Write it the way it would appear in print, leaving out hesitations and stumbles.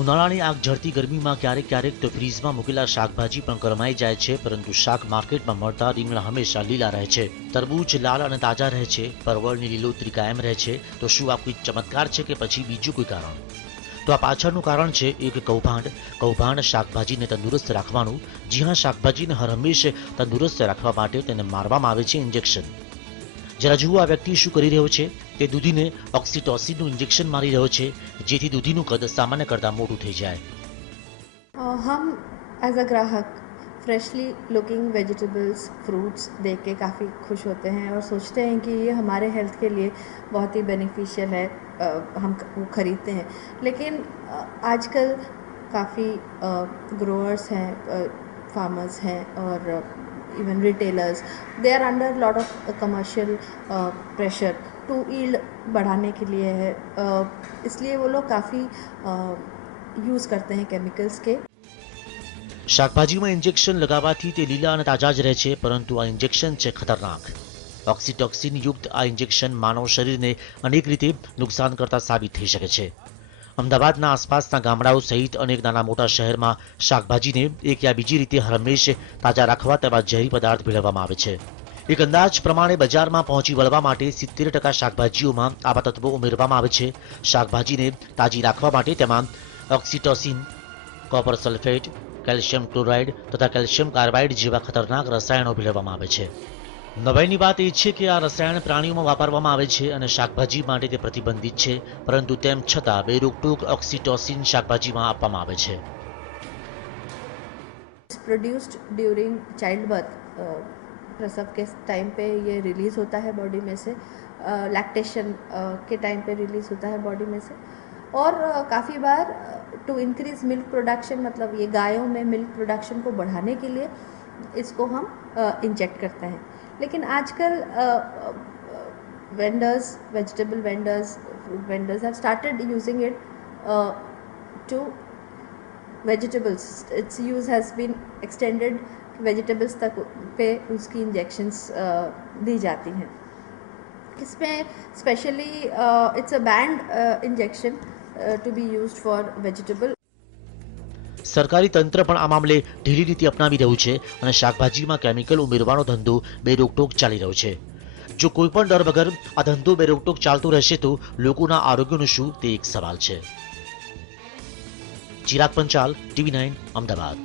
ઉનાળાની આગ ઝરતી ગરમીમાં ક્યારેક ક્યારેક તો ફ્રીઝમાં મૂકેલા શાકભાજી પણ ગરમાઈ જાય છે, પરંતુ શાક માર્કેટમાં મળતા રીંગણા હંમેશા લીલા રહે છે, તરબૂચ લાલ અને તાજા રહે છે, પરવળની લીલોતરી કાયમ રહે છે. તો શું આ કોઈ ચમત્કાર છે કે પછી બીજું કોઈ કારણ? તો આ પાછળનું કારણ છે એક કૌભાંડ શાકભાજીને તંદુરસ્ત રાખવાનું. જી હા, શાકભાજીને હરહંમેશ તંદુરસ્ત રાખવા માટે તેને મારવામાં આવે છે ઇન્જેક્શન. જરા જુઓ આ વ્યક્તિ શું કરી રહ્યો છે. તે દૂધીને ઓક્સિટોસિનનું ઇન્જેક્શન મારી રહ્યો છે, જેથી દૂધીનું કદ સામાન્ય કરતાં મોટું થઈ જાય. हम एज अ ग्राहक फ्रेशली लुकिंग वेजिटेबल्स फ्रूट्स देख के काफ़ी खुश होते हैं और सोचते हैं कि ये हमारे हेल्थ के लिए बहुत ही बेनिफिशियल है. हम वो ख़रीदते हैं. लेकिन आजकल काफ़ी ग्रोअर्स हैं, फार्मर्स हैं और even retailers, they are under lot of commercial pressure to yield बढ़ाने के लिए है. इसलिए वो लोग काफ़ी यूज़ करते हैं केमिकल्स के. શાકભાજીમાં ઇન્જેક્શન લગાવવાથી તે લીલા અને તાજા જ રહે છે, પરંતુ આ ઇન્જેક્શન છે ખતરનાક. ઓક્સિટોક્સિન યુક્ત આ ઇન્જેક્શન માનવ શરીરને અનેક રીતે નુકસાન કરતા સાબિત થઈ શકે છે. અમદાવાદના આસપાસના ગામડાઓ સહિત અનેક નાના મોટા શહેરમાં શાકભાજીને એક યા બીજી રીતે હંમેશ તાજા રાખવા તેમાં ઝેરી પદાર્થ ભેળવવામાં આવે છે. એક અંદાજ પ્રમાણે બજારમાં પહોંચી વળવા માટે 70% શાકભાજીઓમાં આવા તત્વો ઉમેરવામાં આવે છે. શાકભાજીને તાજી રાખવા માટે તેમાં oxytocin, copper sulphate, calcium chloride તથા કેલ્શિયમ કાર્બાઇડ જેવા ખતરનાક રસાયણો ભેળવવામાં આવે છે. નવાઈની વાત એ છે કે આ રસાયણ પ્રાણીઓમાં વાપરવામાં આવે છે અને શાકભાજી માટે તે પ્રતિબંધિત છે, પરંતુ તેમ છતાં બેરોકટોક ઓક્સિટોસિન શાકભાજીમાં આપવામાં આવે છે. प्रोड्यूस्ड ड्यूरिंग चाइल्ड बर्थ, प्रसव के टाइम पे ये रिलीज़ होता है बॉडी में से, लैक्टेशन के टाइम पे रिलीज़ होता है बॉडी में से. और काफ़ी बार टू इंक्रीज़ मिल्क प्रोडक्शन, मतलब ये गायों में मिल्क प्रोडक्शन को बढ़ाने के लिए इसको हम इंजेक्ट करते हैं. लेकिन आजकल vendors, vegetable vendors, fruit vendors have started using it to vegetables. It's use has been extended, vegetables तक पे उसकी इंजेक्शंस दी जाती हैं. इसमें specially it's a banned injection to be used for vegetable. સરકારી તંત્ર પણ આ મામલે ઢીલી નીતિ અપનાવી રહ્યું છે અને શાકભાજીમાં કેમિકલ ઉમેરવાનો ધંધો બેરોકટોક ચાલી રહ્યો છે. જો કોઈ પણ ડર વગર આ ધંધો બેરોકટોક ચાલતો રહેશે તો લોકોના આરોગ્યનું શું તે એક સવાલ છે. ચિરાગ પંચાલ, TV9, અમદાવાદ.